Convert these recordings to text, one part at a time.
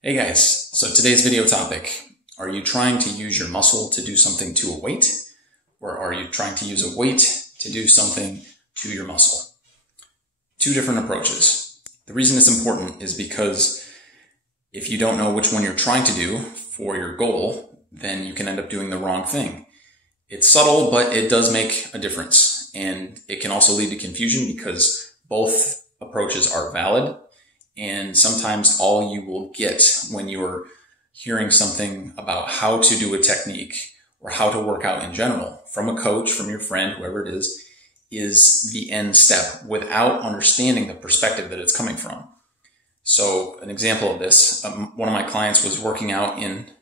Hey guys, so today's video topic, are you trying to use your muscle to do something to a weight, or are you trying to use a weight to do something to your muscle? Two different approaches. The reason it's important is because if you don't know which one you're trying to do for your goal, then you can end up doing the wrong thing. It's subtle, but it does make a difference, and it can also lead to confusion because both approaches are valid. And sometimes all you will get when you're hearing something about how to do a technique or how to work out in general from a coach, from your friend, whoever it is the end step without understanding the perspective that it's coming from. So an example of this, one of my clients was working out in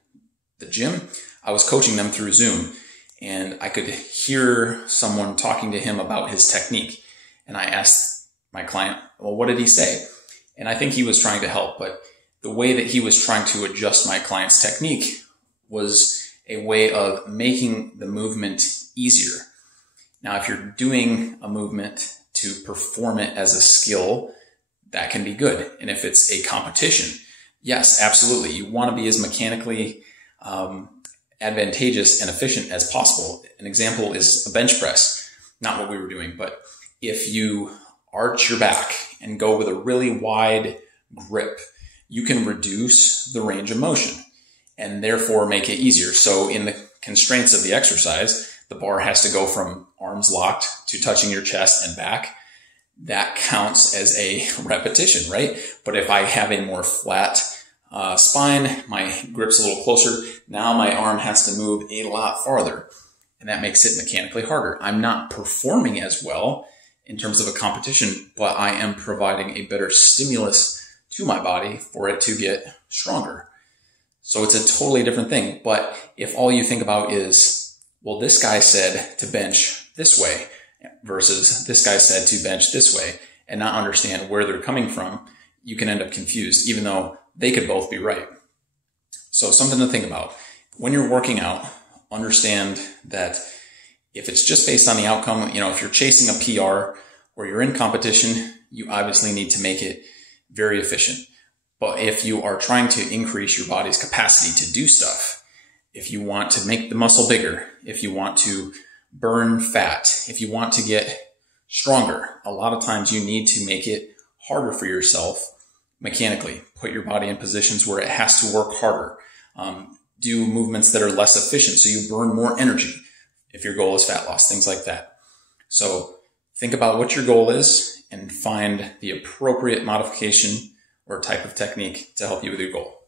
the gym. I was coaching them through Zoom, and I could hear someone talking to him about his technique. And I asked my client, well, what did he say? And I think he was trying to help, but the way that he was trying to adjust my client's technique was a way of making the movement easier. Now, if you're doing a movement to perform it as a skill, that can be good. And if it's a competition, yes, absolutely. You want to be as mechanically advantageous and efficient as possible. An example is a bench press, not what we were doing, but if you arch your back and go with a really wide grip, you can reduce the range of motion and therefore make it easier. So in the constraints of the exercise, the bar has to go from arms locked to touching your chest and back. That counts as a repetition, right? But if I have a more flat spine, my grip's a little closer, now my arm has to move a lot farther, and that makes it mechanically harder. I'm not performing as well in terms of a competition, but I am providing a better stimulus to my body for it to get stronger. So it's a totally different thing. But if all you think about is, well, this guy said to bench this way versus this guy said to bench this way, and not understand where they're coming from, you can end up confused, even though they could both be right. So something to think about. When you're working out, understand that if it's just based on the outcome, if you're chasing a PR or you're in competition, you obviously need to make it very efficient. But if you are trying to increase your body's capacity to do stuff, if you want to make the muscle bigger, if you want to burn fat, if you want to get stronger, a lot of times you need to make it harder for yourself mechanically. Put your body in positions where it has to work harder. Do movements that are less efficient so you burn more energy. If your goal is fat loss, things like that. So think about what your goal is and find the appropriate modification or type of technique to help you with your goal.